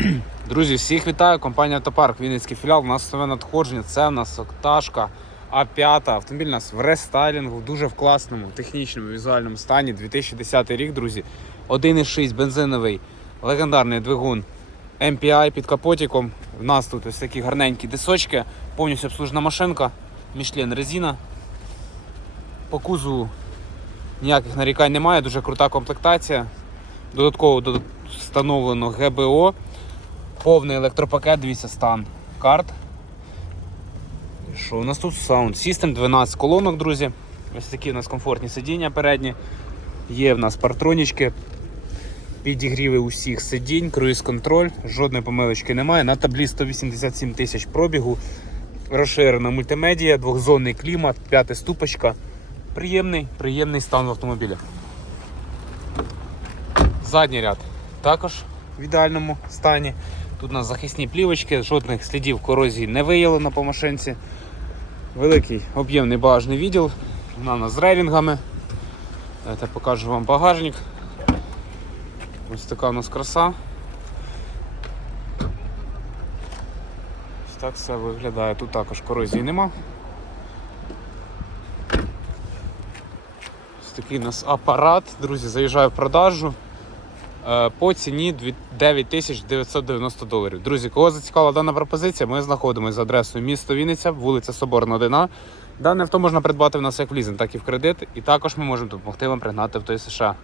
Друзі, всіх вітаю. Компанія Автопарк, Вінницький філіал. У нас нове надходження. Це у нас Окташка А5. Автомобіль у нас в рестайлінгу, дуже в класному технічному візуальному стані. 2010 рік, друзі. 1,6 бензиновий легендарний двигун MPI під капотиком. У нас тут ось такі гарненькі дисочки, повністю обслужена машинка, Michelin резина. По кузову ніяких нарікань немає, дуже крута комплектація. Додатково встановлено ГБО, повний електропакет, дивіться стан карт. Що у нас тут? Sound System, 12 колонок, друзі. Ось такі у нас комфортні сидіння передні. Є в нас партронічки, підігріви усіх сидінь, круїз-контроль, жодної помилочки немає. На таблі 187 тисяч пробігу. Розширена мультимедія, двохзонний клімат, п'ята ступочка. Приємний, приємний стан в автомобілі. Задній ряд також в ідеальному стані. Тут у нас захисні плівочки, жодних слідів корозії не виявлено по машинці. Великий об'ємний багажний відділ. Вона у нас з рейлінгами. Давайте покажу вам багажник. Ось така у нас краса. Ось так все виглядає. Тут також корозії нема. Ось такий у нас апарат, друзі, заїжджає в продажу по ціні дві- 9990 доларів. Друзі, кого зацікавила дана пропозиція, ми знаходимося за адресою місто Вінниця, вулиця Соборна 1. Дане авто можна придбати в нас як в лізинг, так і в кредит. І також ми можемо допомогти вам пригнати в той США.